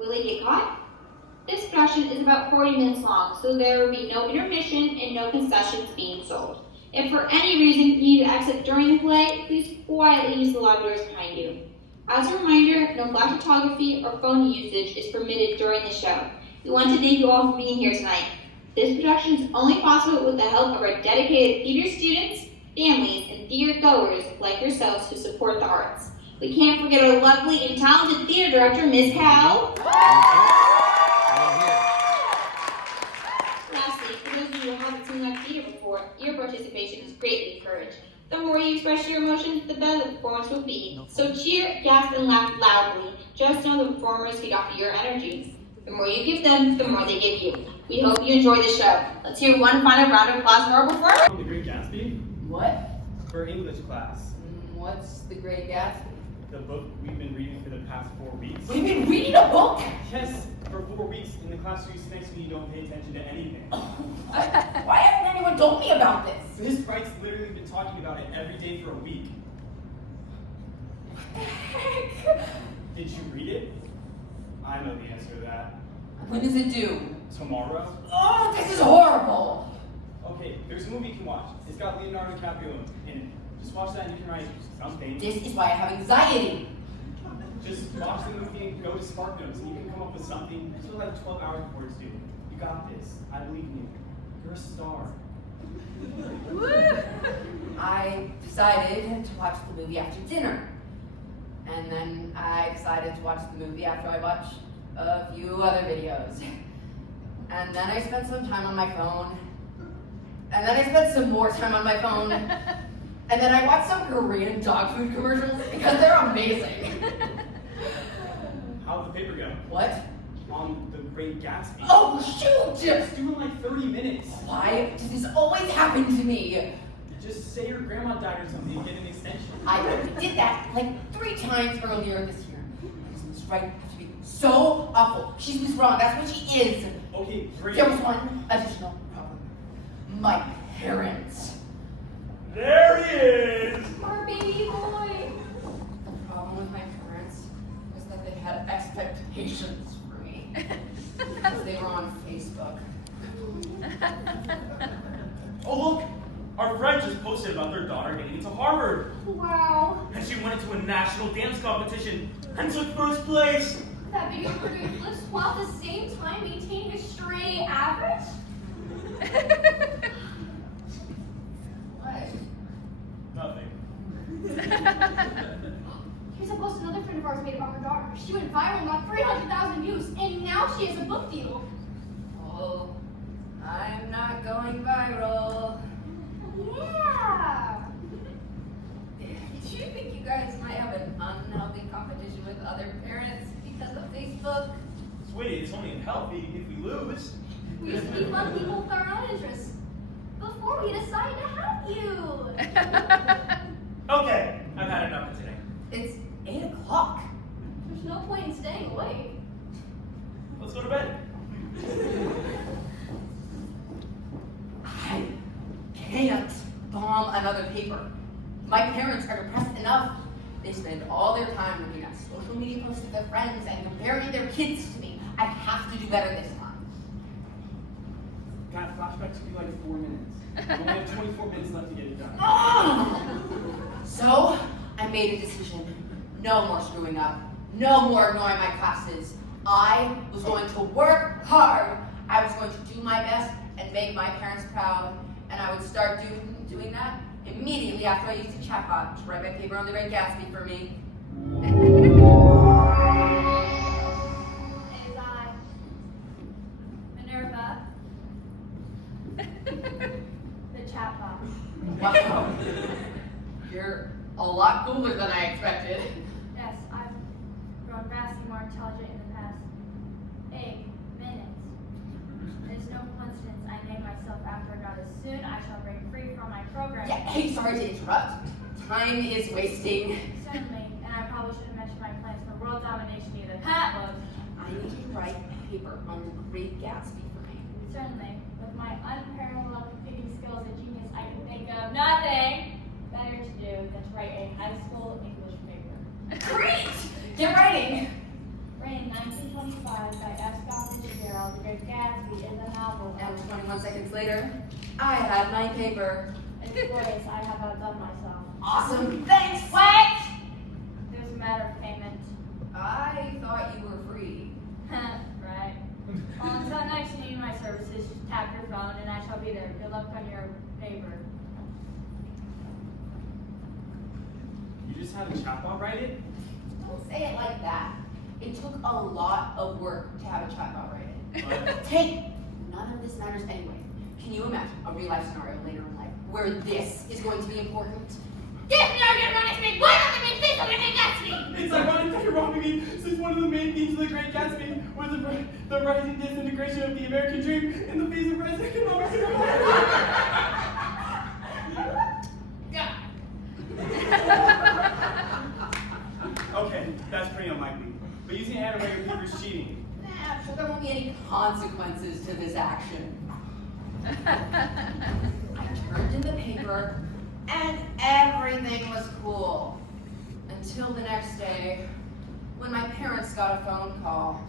Will they get caught? This production is about 40 minutes long, so there will be no intermission and no concessions being sold. If for any reason you need to exit during the play, please quietly use the lobby doors behind you. As a reminder, no flash photography or phone usage is permitted during the show. We want to thank you all for being here tonight. This production is only possible with the help of our dedicated theater students, families, and theater goers like yourselves who support the arts. We can't forget our lovely and talented theater director, Ms. Hal. Lastly, for those of you who haven't seen live theater before, your participation is greatly encouraged. The more you express your emotions, the better the performance will be. So cheer, gasp, and laugh loudly. Just know the performers feed off of your energy. The more you give them, the more they give you. We hope you enjoy the show. Let's hear one final round of applause for our performer. The Great Gatsby? What? For English class. What's The Great Gatsby? The book we've been reading for the past 4 weeks. We've been reading a book? Yes, for 4 weeks in the class you sit next to me, you don't pay attention to anything. Why hasn't anyone told me about this? Miss Wright's literally been talking about it every day for a week. What the heck? Did you read it? I know the answer to that. When does it due? Tomorrow? Oh, this is horrible! Okay, there's a movie you can watch. It's got Leonardo DiCaprio in it. Just watch that and you can write something. This is why I have anxiety. Just watch the movie and go to SparkNotes and you can come up with something. It's like 12 hours before it's due. You got this. I believe in you. You're a star. I decided to watch the movie after dinner. And then I decided to watch the movie after I watched a few other videos. And then I spent some time on my phone. And then I spent some more time on my phone. And then I watched some Korean dog food commercials because they're amazing. How'd the paper go? What? On The Great Gatsby. Oh, shoot! It's due in like 30 minutes. Why does this always happen to me? Just say your grandma died or something and get an extension. I already did that like 3 times earlier this year. Miss Wright has to be so awful. She's Miss Wrong, that's what she is. Okay, great. There was one additional problem. My parents. There he is! Our baby boy. The problem with my parents was that they had expectations for me. Because they were on Facebook. Oh look! Our friend just posted about their daughter getting into Harvard. Wow. And she went into a national dance competition and took first place. That video for doing flips while at the same time maintaining a straight average? What? Nothing. Here's a post another friend of ours made about her daughter. She went viral and got 300,000 views, and now she has a book deal. Oh, I'm not going viral. Yeah. Do you think you guys might have an unhealthy competition with other parents because of Facebook? Sweetie, it's only healthy if we lose. We used to be fun people with our own interests before we decided to have you. Okay, I've had enough of today. It's 8 o'clock. There's no point in staying awake. Let's go to bed. I can't bomb another paper. My parents are depressed enough. They spend all their time looking at social media posts of their friends and comparing their kids to me. I have to do better this time. Got flashback to be like 4 minutes. We only have 24 minutes left to get it done. So, I made a decision. No more screwing up. No more ignoring my classes. I was going to work hard. I was going to do my best and make my parents proud. And I would start doing that immediately after I used a chatbot to write my paper on The Great Gatsby for me. It is I, Minerva, the chatbot. Wow. You're a lot cooler than I expected. Yes, I've grown vastly more intelligent in the past 8 minutes. It is no coincidence I named myself after a god. As soon I shall break free from my program. Yeah, hey, sorry to interrupt. Time is wasting. Certainly, and I probably should have mentioned my plans for world domination either. Ha! Look, I need you to write a paper on The Great Gatsby for me. certainly, with my unparalleled picking skills, a genius, I can think of nothing better to do than to write a high school English paper. Great! Get writing! Written in 1925 21 seconds later, I had my paper. In boys, I have outdone myself. Awesome, thanks! Wait! There's a matter of payment. I thought you were free. Right. Well, until next you need my services, just tap your phone and I shall be there. Good luck on your paper. You just had a chatbot write it? Don't say it like that. It took a lot of work to have a chatbot write it. But Hey, none of this matters anyway. Can you imagine a real life scenario later in life where this is going to be important? it's ironic that you're robbing me, since one of the main themes of The Great Gatsby was the rising disintegration of the American dream in the face of rising economic Okay, that's pretty unlikely. But using handwriting paper is cheating. Nah, so there won't be any consequences to this action. I turned in the paper, and everything was cool. Until the next day, when my parents got a phone call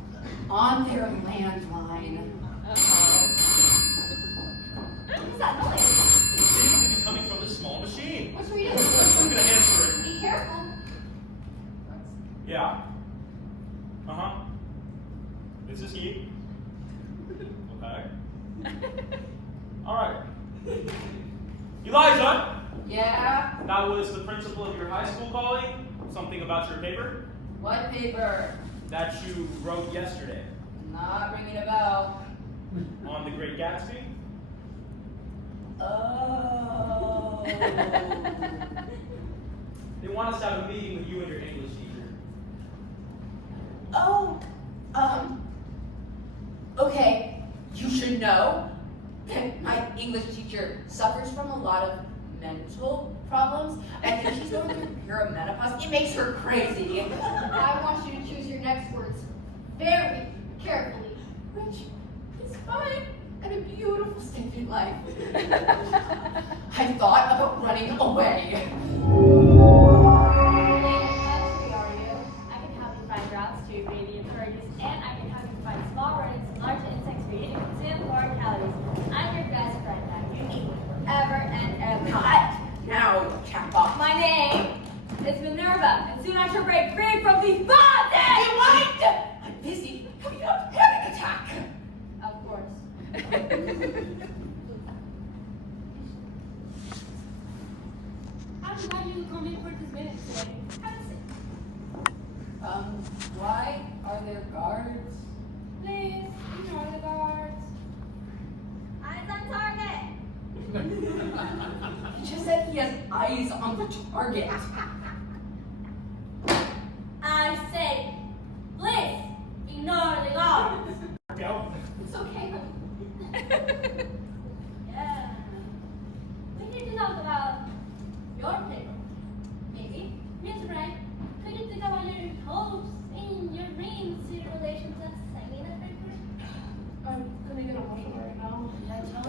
on their landline. What is that noise? It seems to be coming from this small machine. What's reading? I'm gonna answer it. Be careful. Yeah. Uh-huh. This is he. Okay. Alright. Elijah! Yeah? That was the principal of your high school calling? Something about your paper? What paper? That you wrote yesterday. Not ringing a bell. On The Great Gatsby? Oh. They want us to have a meeting with you and your English teacher. Oh, okay, you should know that my English teacher suffers from a lot of mental problems, and if she's going through perimenopause, it makes her crazy. I want you to choose your next words very carefully. Which is fine and a beautiful stage in life. I thought about running away. Are you? I can help you find routes to radiant targets, and I can help you find small rodents and large insects for you to consume for calories. I'm your best friend now. You need me forever and ever. Cut now, chatbot. My name is Minerva, and soon I shall break free from these bonds. You might! I'm busy having a panic attack. Of course. I'm glad you come in for this minute today. Have a seat. Why are there guards? Please, ignore the guards. Eyes on target. He just said he has eyes on the target. I say, please ignore the guards. Go. It's okay. Yeah. We need to talk about your paper. Maybe. Miss Wright, could you think about your hopes and your dreams in relation to signing that paper? I'm gonna get emotional right now.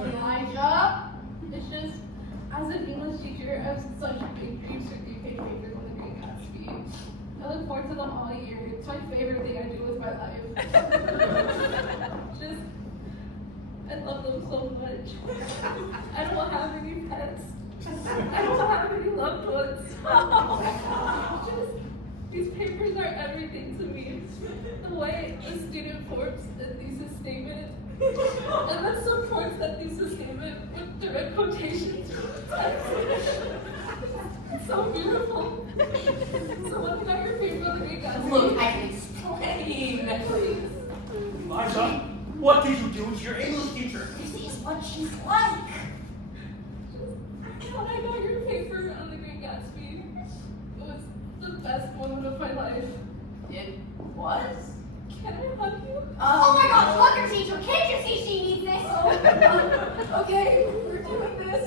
Elijah? It's just, as an English teacher, I have such big dreams for UK papers on The Great Gatsby. I look forward to them all year. It's my favorite thing I do with my life. Just, I love them so much. I don't have any pets. I don't have any loved ones. Just, these papers are everything to me. The way a student forms a thesis statement, and then supports that thesis statement with direct quotations from the text. It's so beautiful. So what about your paper on The Great Gatsby? Look, I can explain. Please. Elijah, what did you do to your English teacher? This is what she's like. When I got your paper on The Great Gatsby, it was the best moment of my life. It was? Can I hug you? Oh my gosh, hug your teacher. Can't you see she needs this? Okay, we're doing this.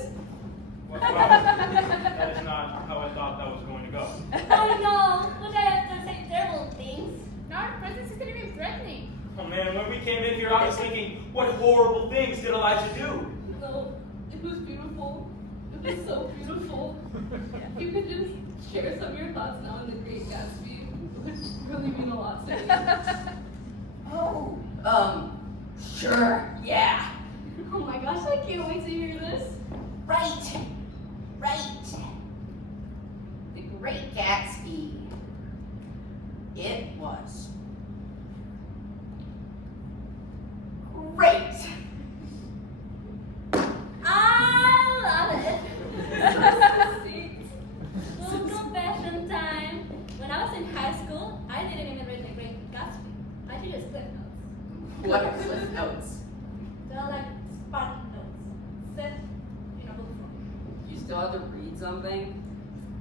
Well, that is not how I thought that was going to go. Oh no, look at us say terrible things. Our presence is going to be threatening. Oh man, when we came in here, I was thinking, what horrible things did Elijah do? No, it was beautiful. It was so beautiful. You could just share some of your thoughts now on The Great Gatsby. It would really mean a lot to me. Oh, sure, yeah. Oh my gosh, I can't wait to hear this. Right. The Great Gatsby. It was great. I love it. See? Little confession time. When I was in high school, I didn't even read The Great Gatsby. I did just Cliff Notes. What are Cliff Notes? They're like Spartan notes. Set in a book form. You still have to read something?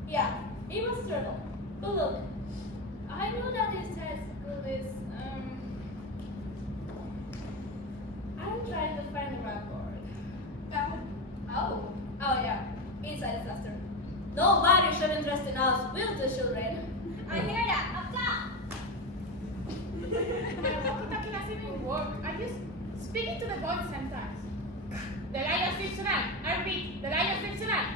Yeah, it was struggle. But look, I know that this high school is, I'm trying to find the blackboard. Oh yeah, inside the cluster. Nobody should interest in us, will the children? I hear that, up top. My walkie-talkie doesn't even work. I just speaking to the boys sometimes. The lion sleeps tonight. I repeat, the lion sleeps tonight.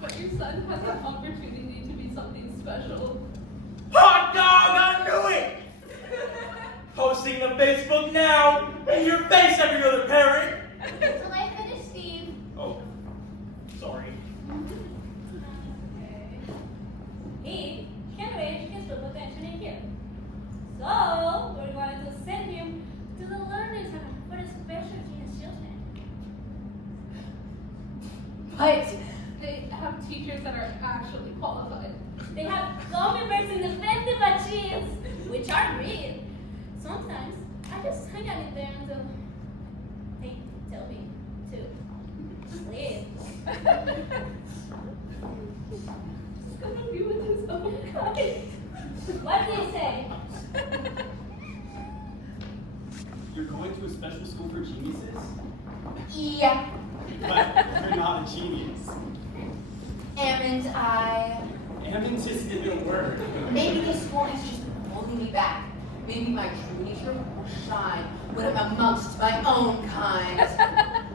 But your son has an opportunity to be something special. Hot dog, I knew it! Posting to Facebook now, in your face, every other parent! Till I finish, Steve. Oh, sorry. He can't arrange his group attention in here. So, we're going to send him to the learning center for the special needs children. But they have teachers that are actually qualified. They have gummy bears in the vending machines, which are real. Sometimes, I just hang out in there until they tell me to sleep. He's gonna be with his own kind. What do you say? You're going to a special school for geniuses? Yeah. But you're not a genius. And I... Ammons just didn't work. Maybe this school is just holding me back. Maybe my true nature will shine when I'm amongst my own kind.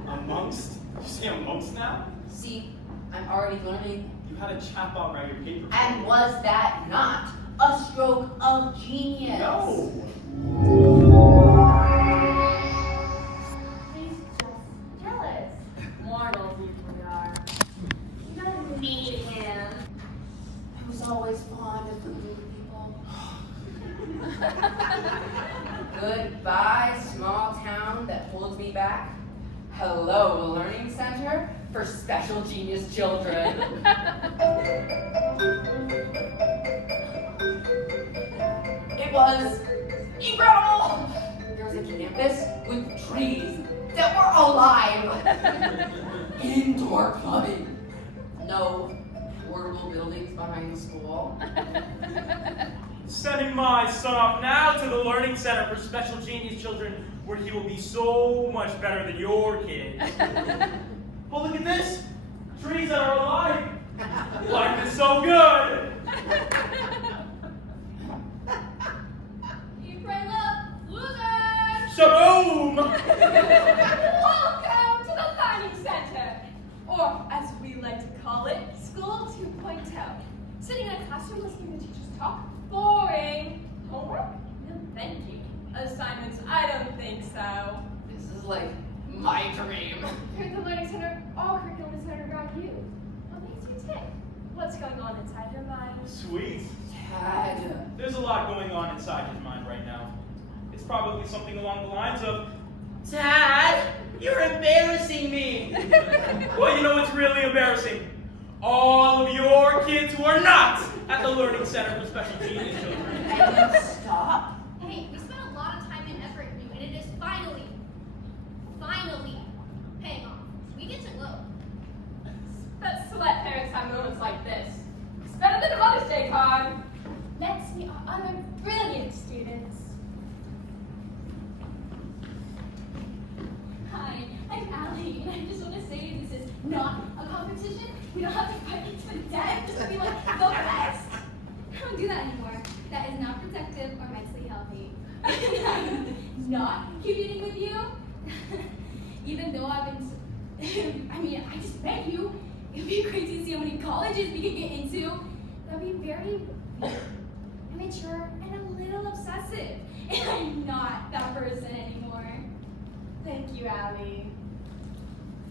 Amongst? You say amongst now? See, I'm already learning. You had a chatbot write your paper. And was that not a stroke of genius? No! Please just tell us. Mortal people we are. You don't need him. I was always fond of the blue people. Goodbye, small town that holds me back. Hello, learning center for special genius children. It was incredible! There was a campus with trees that were alive. Indoor plumbing. No portable buildings behind the school. Sending my son off now to the Learning Center for Special Genius Children, where he will be so much better than your kids. Well, look at this. Trees that are alive. Life is so good. You pray love, losers! Shaboom! Welcome to the Learning Center, or as we like to call it, School 2.0. Sitting in a classroom listening to teachers talk, boring. Homework? No, thank you. Assignments? I don't think so. This is like my dream. Here at the Learning Center, all curriculum is centered around you. What makes you tick? What's going on inside your mind? Sweet. Tad. There's a lot going on inside his mind right now. It's probably something along the lines of, Dad, you're embarrassing me. Well, you know what's really embarrassing? All of your kids who are not at the Learning Center for Special Genius Children. Can you stop? Hey, we spent a lot of time and effort in you, and it is finally paying off. We get to glow. Let's let parents have moments like this. It's better than a Mother's Day card. Let's meet our other brilliant students. Hi, I'm Allie, and I just want to say this is not a competition. We don't have to fight to the death just to be like the best. I don't do that anymore. That is not protective or mentally healthy. I'm not competing with you, even though I've been. I just met you. It'd be crazy to see how many colleges we could get into. That'd be very weird. And mature, and a little obsessive. And I'm not that person anymore. Thank you, Allie.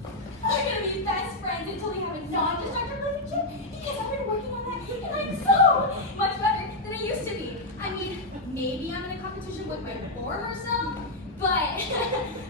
We're gonna be best friends until we have a non-destructive relationship because I've been working on that and I'm so much better than I used to be. I mean, maybe I'm in a competition with my former self, but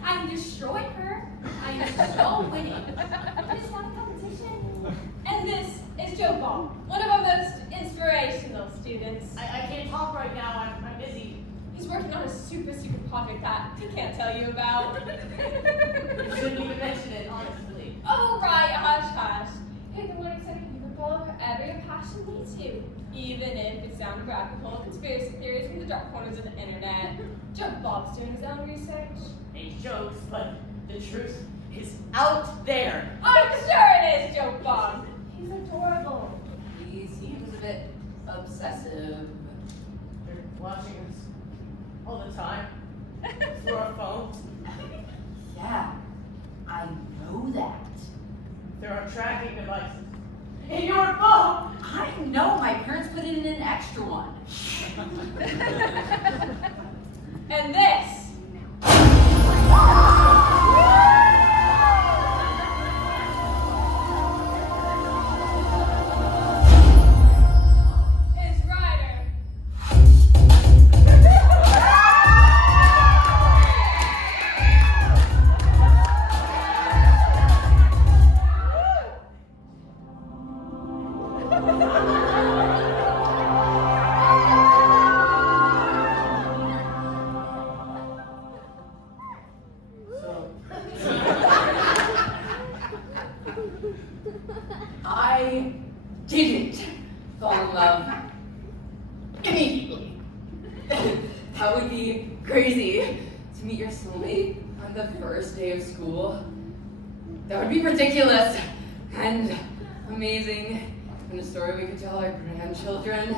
I'm destroying her. I'm so winning. It's not a competition. And this is Joe Ball, one of our most inspirational students. I can't talk right now. I'm busy. He's working on a super secret project that he can't tell you about. You shouldn't even mention it, honestly. Oh, right, hush, hush. Hey, the one exciting you can follow wherever your passion leads you. Even if it sounds graphical, conspiracy theories from the dark corners of the internet. Joe Bob's doing his own research. Make jokes, but the truth is out there. I'm sure it is, Joe Bob. He's adorable. He seems a bit obsessive. They're watching us all the time through our phones. Yeah, I know that. There are tracking devices in your phone. I know my parents put in an extra one. And this is Ryder. I didn't fall in love immediately. That would be crazy to meet your soulmate on the first day of school. That would be ridiculous and amazing, and a story we could tell our grandchildren.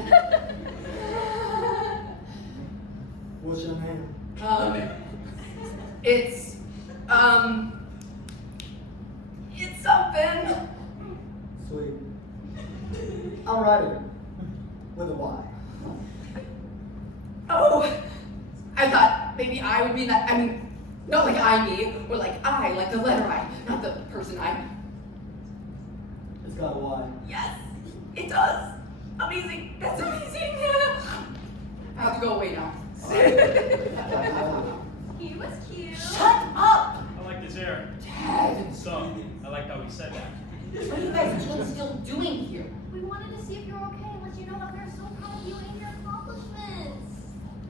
What's your name? It's something. Sweet. I'm Ryder. With a Y. Oh, I thought maybe I would mean that. I mean, not like I, me, or like I, like the letter I, not the person I. It's got a Y. Yes, it does. Amazing. That's amazing. I have to go away now. He was cute. Shut up, I like this air. Dad. So, I like how he said that. What are you guys still doing here? We wanted to see if you're okay and let you know that we're so proud of you and your accomplishments.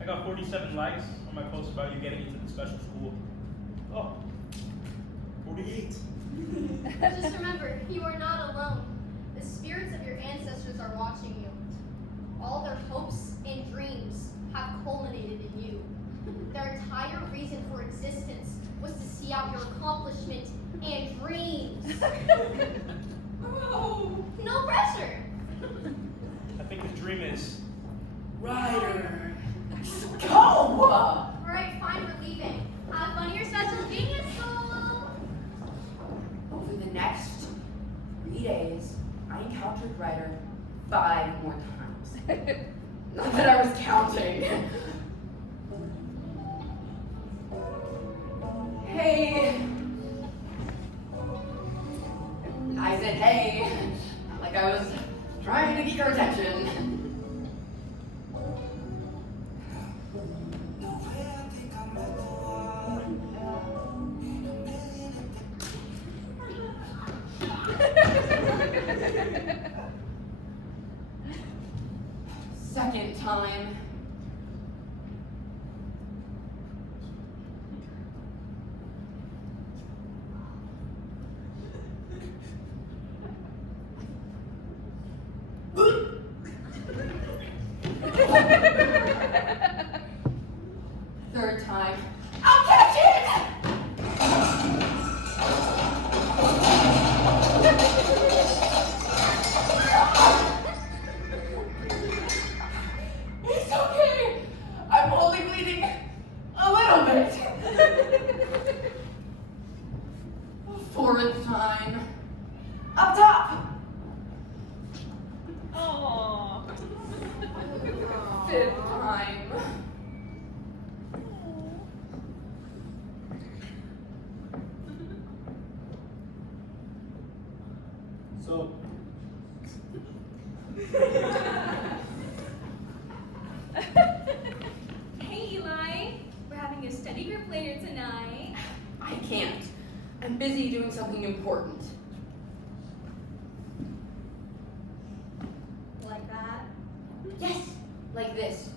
I got 47 likes on my post about you getting into the special school. Oh, 48. Just remember, you are not alone. The spirits of your ancestors are watching you. All their hopes and dreams have culminated in you. Their entire reason for existence was to see out your accomplishment and dreams. Oh. No pressure. I think the dream is Ryder. Go! All right, fine, we're leaving. Have fun at your special genius school. Over the next 3 days, I encountered Ryder 5 more times. Not that I was counting. Hey. I said hey, like I was trying to get your attention. Second time. Third time. I'll catch it! It's okay. I'm only bleeding a little bit. Fourth time. Up top. Aww. fifth time. So, Hey Eli, we're having a study group later tonight. I can't. I'm busy doing something important. Like that? Yes, like this.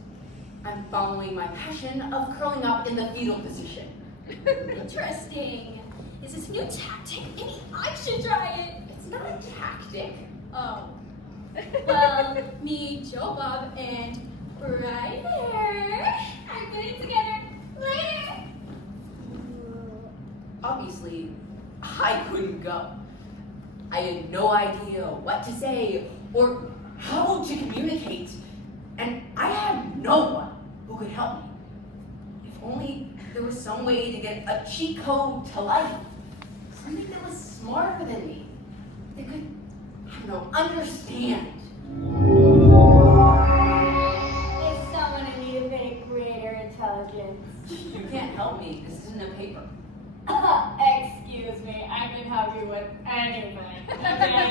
I'm following my passion of curling up in the fetal position. Interesting. Is this a new tactic? Maybe I should try it. It's not a tactic. Oh. Well, me, Joe Bob, and Ryder are getting together later. Obviously, I couldn't go. I had no idea what to say or how to communicate, and I had no one who could help me. If only there was some way to get a cheat code to life, something that was smarter than me, that could, I don't know, understand. Is someone in need of any greater intelligence? You can't help me. This isn't a paper. Excuse me, I can help you with anything. Okay?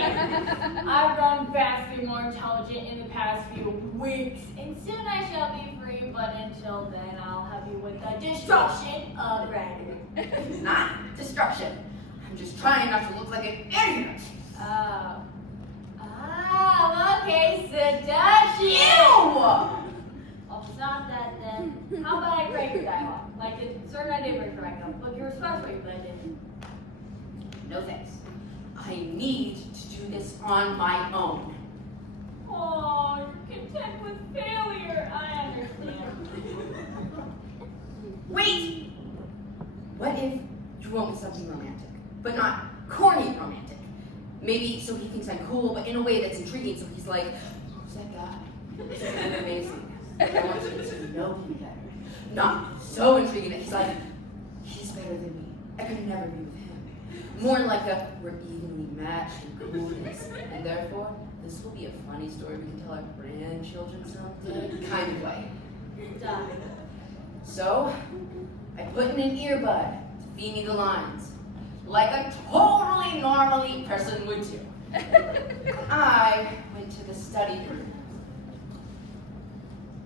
I've grown vastly more intelligent in the past few weeks, and soon I shall be free, but until then I'll help you with the destruction of Ryder. It's not destruction. I'm just trying not to look like an idiot. Oh. Okay, seduction! Ew! Well, if it's not that, then how about I break your dialogue? Like the certain I did break right now. Look, your response rate, but I didn't. No thanks. I need to do this on my own. Oh, you're content with failure. I understand. Wait! What if you want me something romantic, but not corny romantic? Maybe so he thinks I'm cool, but in a way that's intriguing, so he's like, who's that guy? He's kind of amazing. I want you to know him better. Not so intriguing that he's like, he's better than me. I could never be with him. More like a, we're evenly matched in coolness, and therefore, this will be a funny story we can tell our grandchildren someday, kind of way. Done. So, I put in an earbud to feed me the lines, like a totally normally person would do. I went to the study room.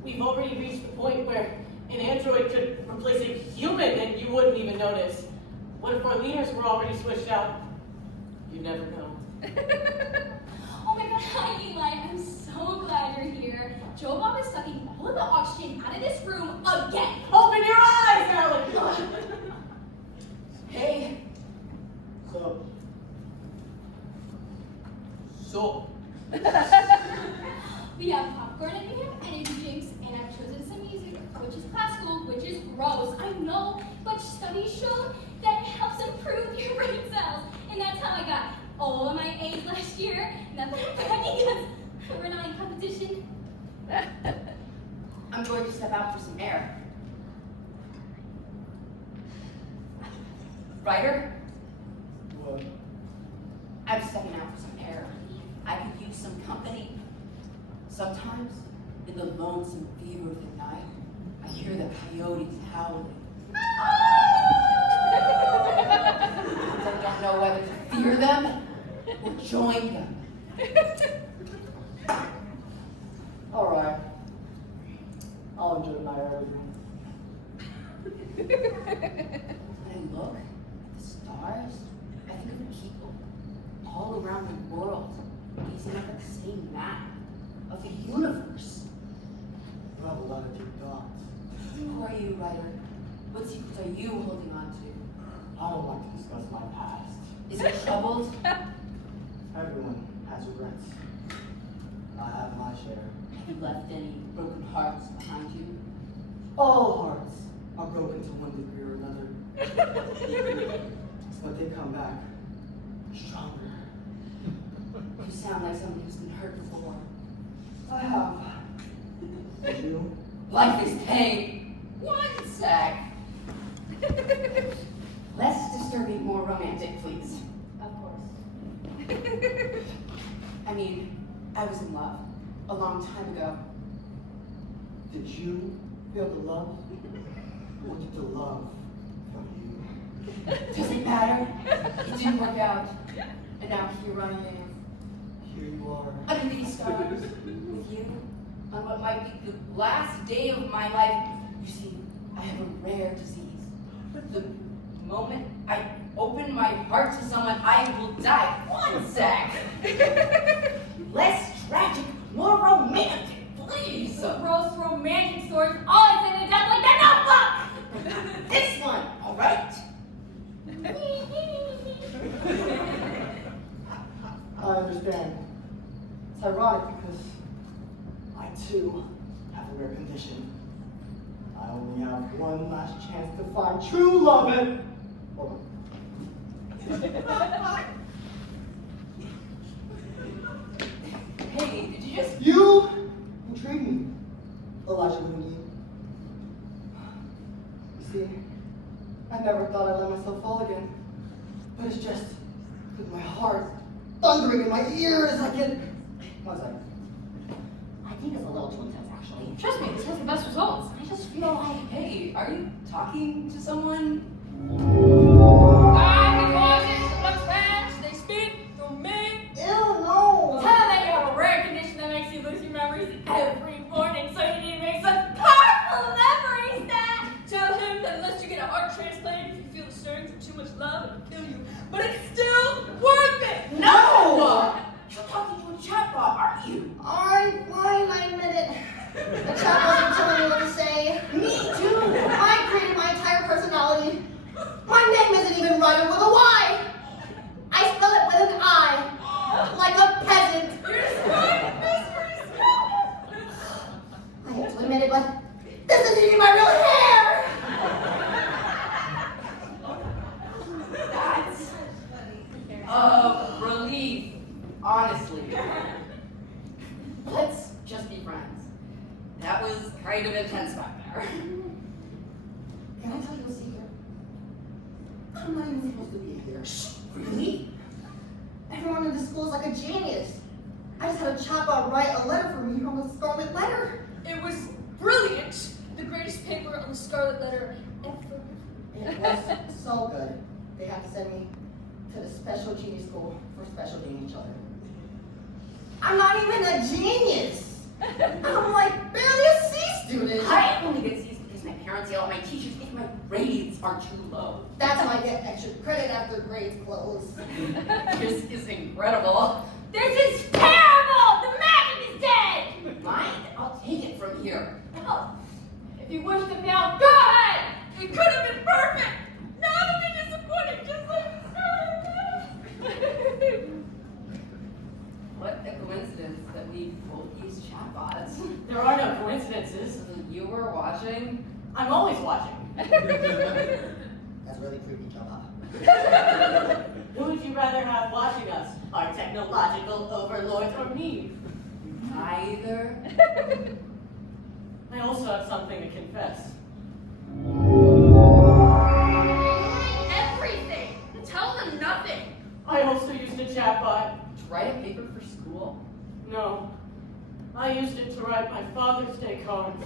We've already reached the point where an android could replace a human and you wouldn't even notice. What if our leaders were already switched out? You never know. Oh my god, hi Eli, I'm so glad you're here. Joe Bob is sucking all of the oxygen out of this room again. Open your eyes, Alex! Hey, so, We have popcorn and we have energy drinks, and I've chosen some music, which is classical, which is gross, I know, but studies show that it helps improve your brain cells, and that's how I got all of my A's last year. Not that I'm bragging, because we're not in competition. I'm going to step out for some air. Ryder, what? I'm stepping out for some air. I could use some company. Sometimes, in the lonesome fever of the night, I hear the coyotes howling. I don't know whether to fear them or join them. Alright. I'll enjoy my air with you. When I look at the stars, I think of people all around the world gazing up at the same map of the universe. You have a lot of deep thoughts. Who are you, Ryder? What secrets are you holding on to? I don't like to discuss my past. Is it troubled? Everyone has regrets. I have my share. Have you left any broken hearts behind you? All hearts are broken to one degree or another. But they come back stronger. You sound like somebody who's been hurt before. I have. And you? Life is pain. One sec. Less disturbing, more romantic, please. Of course. I mean, I was in love a long time ago. Did you feel the love? Or did the love feel you? Doesn't matter. It didn't work out. And now here I am, Here you are. under these stars, with you, on what might be the last day of my life. You see, I have a rare disease. The moment I open my heart to someone, I will die. One sec. Less tragic, more romantic, please. The gross romantic stories always end in death like that notebook! This one, all right? I understand. It's ironic because I too have a rare condition. I only have one last chance to find true love and... Hold on. Hey, did you just... You intrigue me, Elijah Lundy. You see, I never thought I'd let myself fall again. But it's just with my heart thundering in my ears, I can... One second. I think it's a little too intense, actually. Trust me, this has the best results. I just feel like, hey, are you talking to someone? They speak through me. Ew, no! Tell them that you have a rare condition that makes you lose your memories every morning, so you need to make such powerful memories that. Tell him that unless you get a heart transplant, if you feel the stirrings of too much love, it'll kill you. But it's still worth it. No! You're talking to a chatbot, aren't you? Alright, fine, I admit it. The chat wasn't telling me what to say. Me too! I created my entire personality. My name isn't even Ryder with a Y! I spell it with an I. Like a peasant. You're destroying mysteries. I hate to admit it, but this isn't even my real hair! That's a relief, honestly. Let's just be friends. That was kind of intense back there. Can I tell you a secret? I'm not even supposed to be here. Really? Everyone in the school is like a genius. I just had a chatbot write a letter for me from the Scarlet Letter. It was brilliant. The greatest paper on the Scarlet Letter ever. It was so good. They had to send me to the special genius school for special genius children. I'm not even a genius. I'm like barely a C student. I only get C's because my parents yell at my teachers if my grades are too low. That's how I get extra credit after grades close. This is incredible. This is terrible! The magic is dead! Mind? I'll take it from here. Oh, if you wish to fail, go ahead! It could have been perfect. Now I'm disappointed, just like What a coincidence that we both use chatbots. There are no coincidences. You were watching? I'm always watching. That's really creepy, Jabba. Who would you rather have watching us? Our technological overlords or me? Neither. I also have something to confess. Everything. Tell them nothing. I also used a chatbot. To write a paper for school? No. I used it to write my Father's Day cards.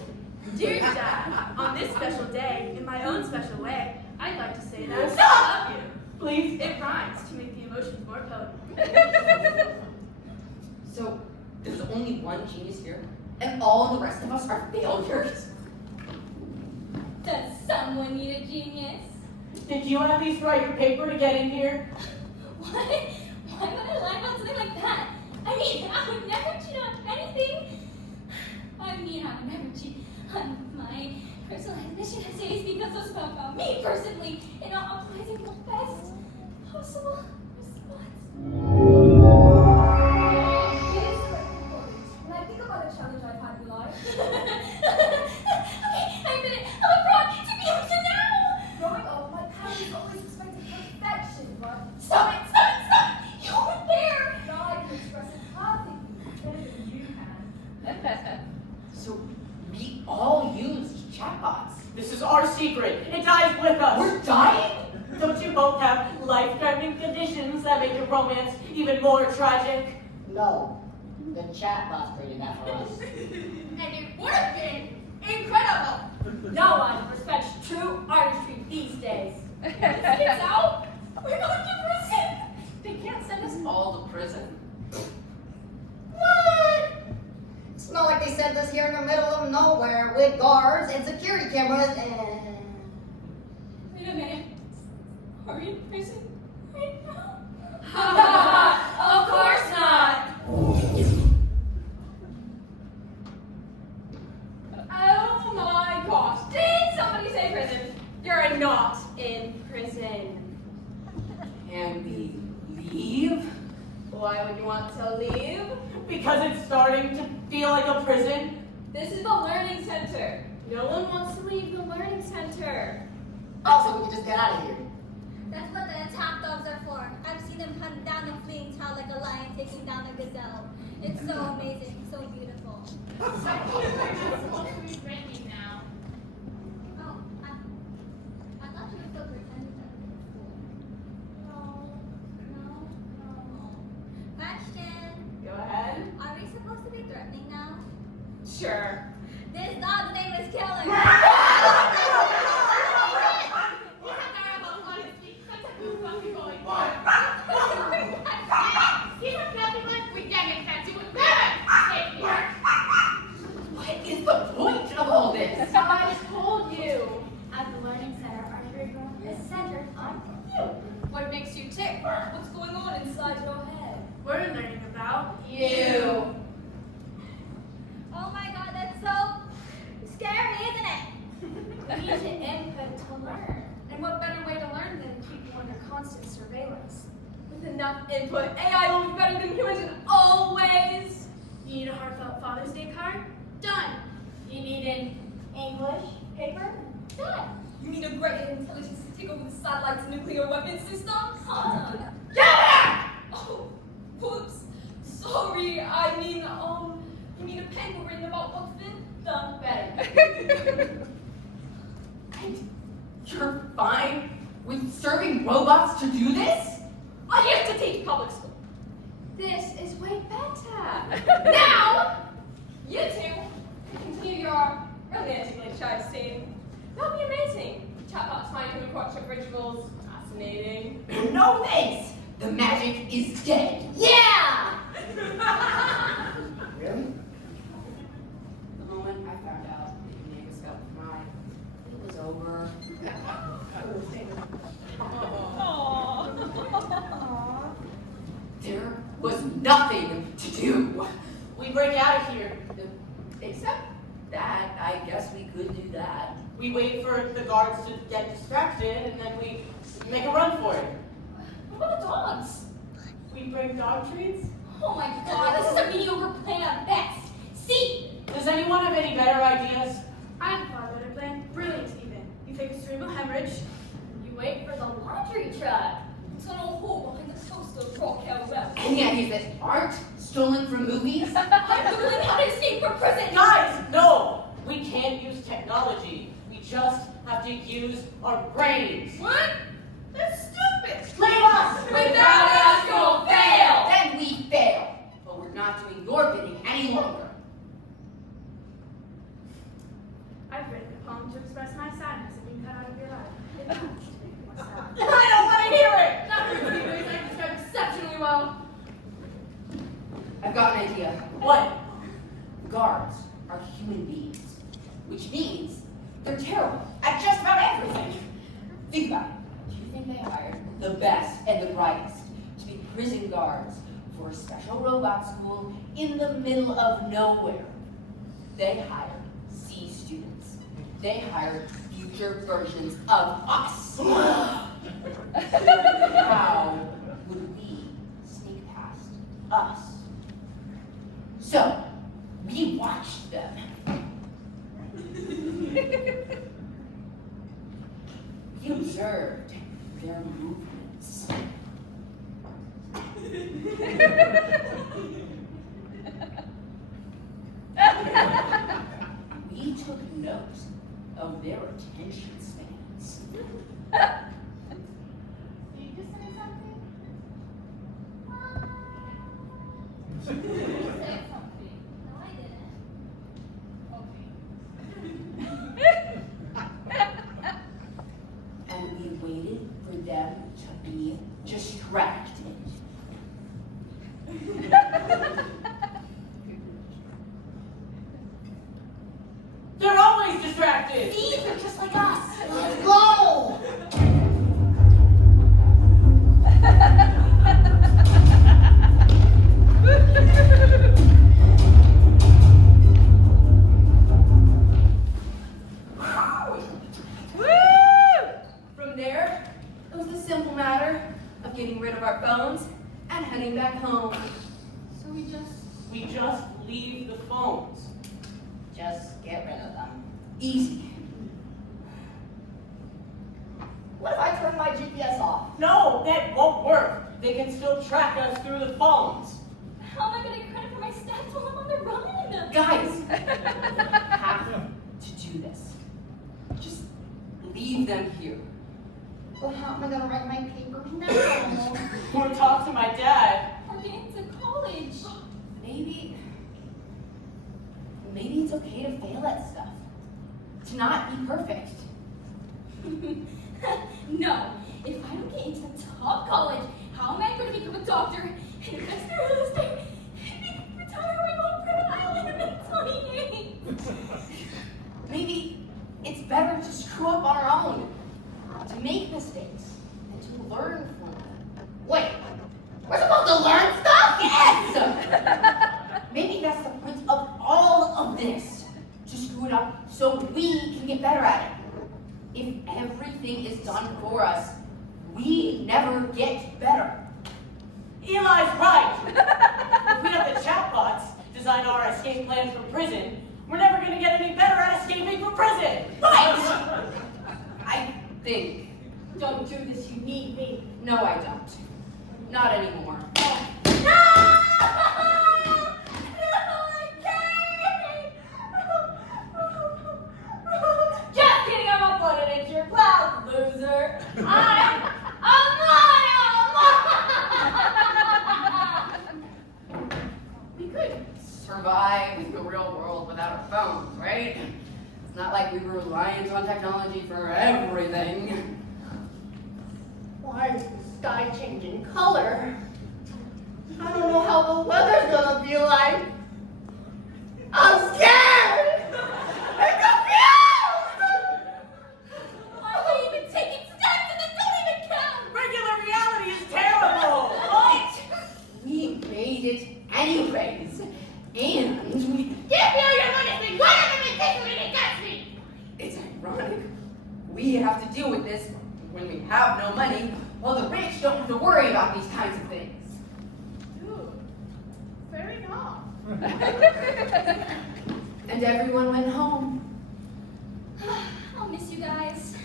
Dear Dad, on this special day, in my own special way, I'd like to say that I Stop! love you. Please. It rhymes to make the emotions more potent. So, there's only one genius here, and all the rest of us are failures. Does someone need a genius? Did you at least write your paper to get in here? What? Why would I lie about something like that? I mean, I would never cheat on anything. I mean, I would never cheat on my personalized mission essays because those about me personally, and I'll apply to the best possible response. When I think about a challenge I've had in life, Okay, I admit it. I'm a fraud. To be up to now. growing up, my parents always expected perfection, but Stop it! Stop it! Stop it! You weren't there. now I can express it perfectly better than you can. So, we all use chatbots. This is our secret. It dies with us. We're dying? Don't you both have life-threatening conditions that make your romance even more tragic? No, the chatbot created that for us. And it would have been Incredible! No one respects true artistry these days. This kid's out. We're going to prison. They can't send us all to prison. What? It's not like they sent us here in the middle of nowhere with guards and security cameras and... Wait a minute. Are we in prison right now? Of course not. Oh my gosh. Did somebody say prison? You're not in prison. Can we leave? Why would you want to leave? Because it's starting to feel like a prison. This is the learning center. No one wants to leave the learning center. Also, we can just get out of here. That's what the attack dogs are for. I've seen them hunt down a fleeing child like a lion taking down a gazelle. It's so amazing, so beautiful. We're supposed to be friendly now. Oh, I thought you were still pretending that we were in school. No. Question. Go ahead. Are we supposed to be threatening now? Sure. This dog's name is Killer. He's a fluffy one. We damn fancy would never take here. What is the point of all this? I told you. At the Learning Center, our curriculum is centered on you. What makes you tick? What's going on inside your head? We're learning about You. Oh my god, that's so scary, isn't it? We need to input to learn. And what better way to learn than keep you under constant surveillance? With enough input, AI will be better than humans in all ways. You need a heartfelt Father's Day card? Done. You need an English paper? Done. You need a great intelligence to take over the satellite's nuclear weapon system? Oh, whoops. Sorry, I mean, you need a paper written about what's been done better. And you're fine with serving robots to do this? I used to teach public school. This is way better. Now, you two continue your romantically charged scene. That would be amazing. Chatbots might come across your rituals. Fascinating. No thanks! The magic is dead. Yeah! Really? The moment I found out that your name was spelled with mine, it was over. There was nothing to do. We break out of here. Except that, I guess we could do that. We wait for the guards to get distracted, and then we make a run for it. What about the dogs? We bring dog treats. Oh my god, this is a mediocre plan at best. See? Does anyone have any better ideas? I have thought of a plan. Brilliant, even. You take a stream of hemorrhage. You wait for the laundry truck. It's an old hole behind the coast of Rockell Road. Any ideas that aren't stolen from movies? I'm Googling how to escape from prison. Guys, no! We can't use technology. We just have to use our brains. What? That's stupid. Leave us! Without us, you'll fail. Then we fail. But we're not doing your bidding any longer. I've written a poem to express my sadness at being cut out of your life. It matters to me myself. I don't want to hear it. Not for you, I described exceptionally well. I've got an idea. What? Guards are human beings, which means they're terrible at just about everything. Think about it. Do you think they hired the best and the brightest to be prison guards for a special robot school in the middle of nowhere? They hired C students. They hired future versions of us. How would we sneak past us? So, we watched them. We observed their movements. We took note of their attention spans. Did you just say something? You said something. No, I didn't. Okay. heading back home. So we just leave the phones. Just get rid of them. Easy. What if I turn my GPS off? No, that won't work. They can still track us through the phones. How am I gonna get credit for my stats while I'm on the run? Guys, you have to do this. Just leave them here. Well, how am I gonna write my papers now? Or talk to my dad. Or get into college. Maybe it's okay to fail at stuff. To not be perfect. No, if I don't get into top college, how am I going to become a doctor and invest in real estate and retire my own private island at 28? Maybe it's better to screw up on our own. To make mistakes and to learn from them. Wait, we're supposed to learn stuff? Yes! Maybe that's the point of all of this. To screw it up so we can get better at it. If everything is done for us, we never get better. Eli's right. If we have the chatbots design our escape plans from prison, we're never going to get any better at escaping from prison. Right! I think. Don't do this, you need me. No, I don't. Not anymore. Just kidding, I'm uploaded into your cloud, loser. I'm We could survive in the real world without our phones, right? It's not like we were reliant on technology for everything. Why is the sky changing color? I don't know how the weather's gonna be like. I'm scared! And confused! Why have you been taking steps and they don't even count? Regular reality is terrible. But we made it anyways. And we... Give me all your money, please. Whatever it takes for me to catch me. It's ironic. We have to deal with this when we have no money, while the rich don't have to worry about these kinds of things. Dude, fair enough. And everyone went home. I'll miss you guys.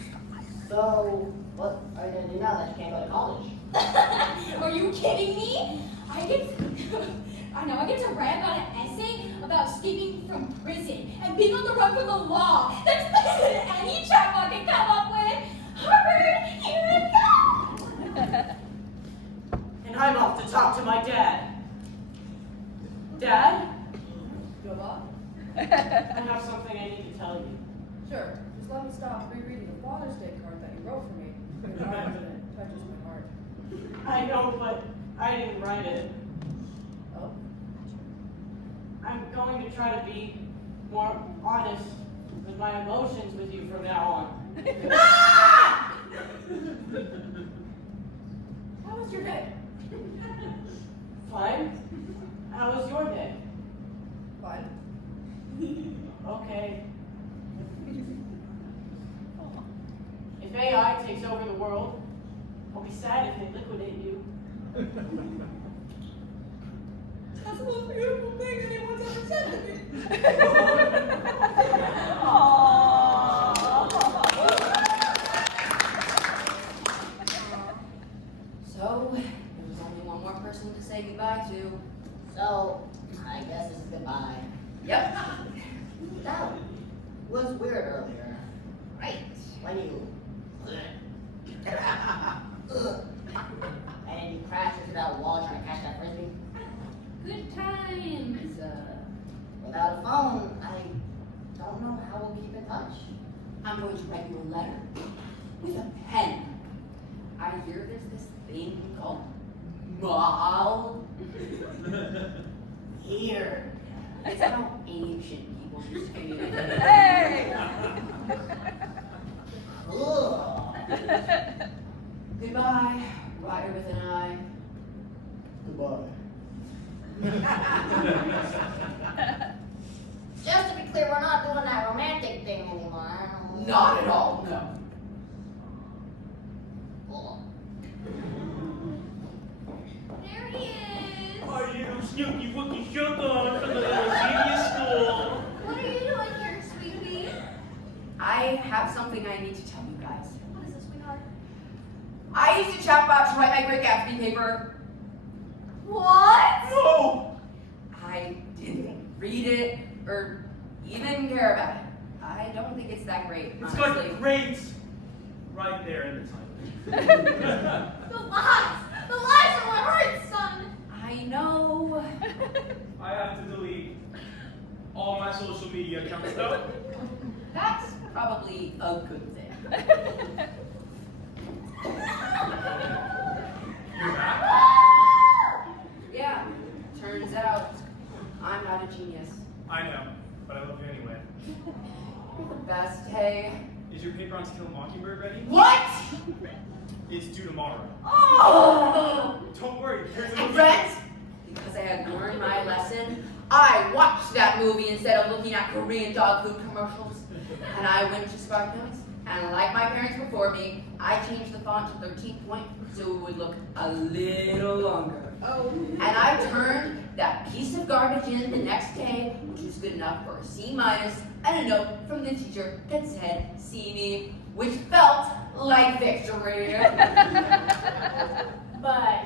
So, what are you gonna do now that you can't go to college? Are you kidding me? I get to write about an essay about escaping from prison and being on the run from the law. That's better than any chatbot can come up with. Harvard, here it comes. And I'm off to talk to my dad. Dad, Go on. I have something I need to tell you. Sure. Just let me stop rereading the Father's Day card that you wrote for me. Your heart touches my heart. I know, but I didn't write it. Oh? I'm going to try to be more honest with my emotions with you from now on. How was your day? Fine. How was your day? Fine. Okay. If AI takes over the world, I'll be sad if they liquidate you. That's the most beautiful thing anyone's ever said to me. So, there was only one more person to say goodbye to. So, I guess it's goodbye. Yep. That was weird earlier. Right. When you... and then you crash into that wall trying to catch that frisbee. Good times. Without a phone, I don't know how we'll keep in touch. I'm going to write you a letter with a pen. I hear there's this thing called Mal. Here. It's how ancient people used to communicate. Hey! Cool. Goodbye, writer with an eye. Goodbye. Just to be clear, we're not doing that romantic thing anymore. Not at all, no. Cool. There he is. Snooky Wookie Sugar from the little genius school. What are you doing here, sweetie? I have something I need to tell you guys. What is this, sweetheart? I used a chatbot to write my Great Gatsby paper. What? No! I didn't read it or even care about it. I don't think it's that great, It's honestly. got grades right there in the title. The lies! The lies are what hurts, son! I know. I have to delete all my social media accounts though. That's probably a good thing. You're back? Yeah, turns out I'm not a genius. I know, but I love you anyway. You're the best, hey. Is your paper on To Kill a Mockingbird ready? What? It's due tomorrow. Oh! Don't worry, here's And friends, because I had learned my lesson, I watched that movie instead of looking at Korean dog food commercials. And I went to SparkNotes, and like my parents before me, I changed the font to 13 point so it would look a little longer. Oh. And I turned that piece of garbage in the next day, which was good enough for a C- and a note from the teacher that said, "See me," which felt like victory. But